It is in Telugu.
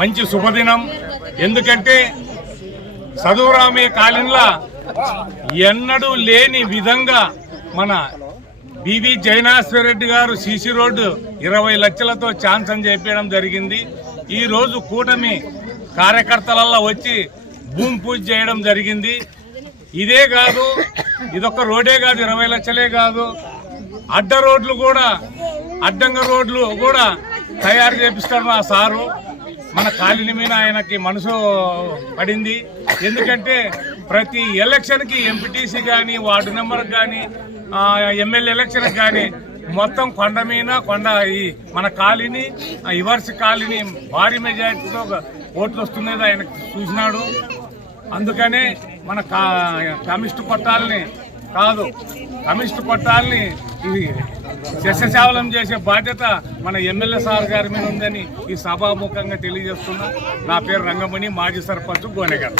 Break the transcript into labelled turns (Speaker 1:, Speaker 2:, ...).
Speaker 1: మంచి శుభదినం. ఎందుకంటే చదువురామయ్య కాలంలో ఎన్నడూ లేని విధంగా మన బివి జైనాశ్వర రెడ్డి గారు సిసి రోడ్డు ఇరవై లక్షలతో ఛాన్సన్ చేపించడం జరిగింది. ఈరోజు కూటమి కార్యకర్తలల్లో వచ్చి భూమి పూజ చేయడం జరిగింది. ఇదే కాదు ఇదొక రోడే కాదు ఇరవై లక్షలే కాదు. అడ్డ రోడ్లు కూడా అడ్డంగా రోడ్లు కూడా తయారు చేపిస్తాడు మా సారు. మన కాలిని మీద ఆయనకి మనసు పడింది. ఎందుకంటే ప్రతి ఎలక్షన్కి ఎంపీటీసీ కానీ వార్డు నెంబర్ కానీ ఎమ్మెల్యే ఎలక్షన్ కానీ మొత్తం కొండ మీద కొండ ఈ మన కాలిని ఇవర్స్ కాలిని భారీ మెజారిటీతో ఓట్లు వస్తున్నది ఆయన చూసినాడు. అందుకనే మన కా- కమిస్ట్ పట్టాలని కాదు కమిస్ట్ పట్టాలని ఇది శస్యశావలం చేసే బాధ్యత మన ఎమ్మెల్యే సార్ గారి మీద ఉందని ఈ సభాముఖంగా తెలియజేస్తున్నా. నా పేరు రంగమణి మాజీ సర్పంచ్ గోనెగర్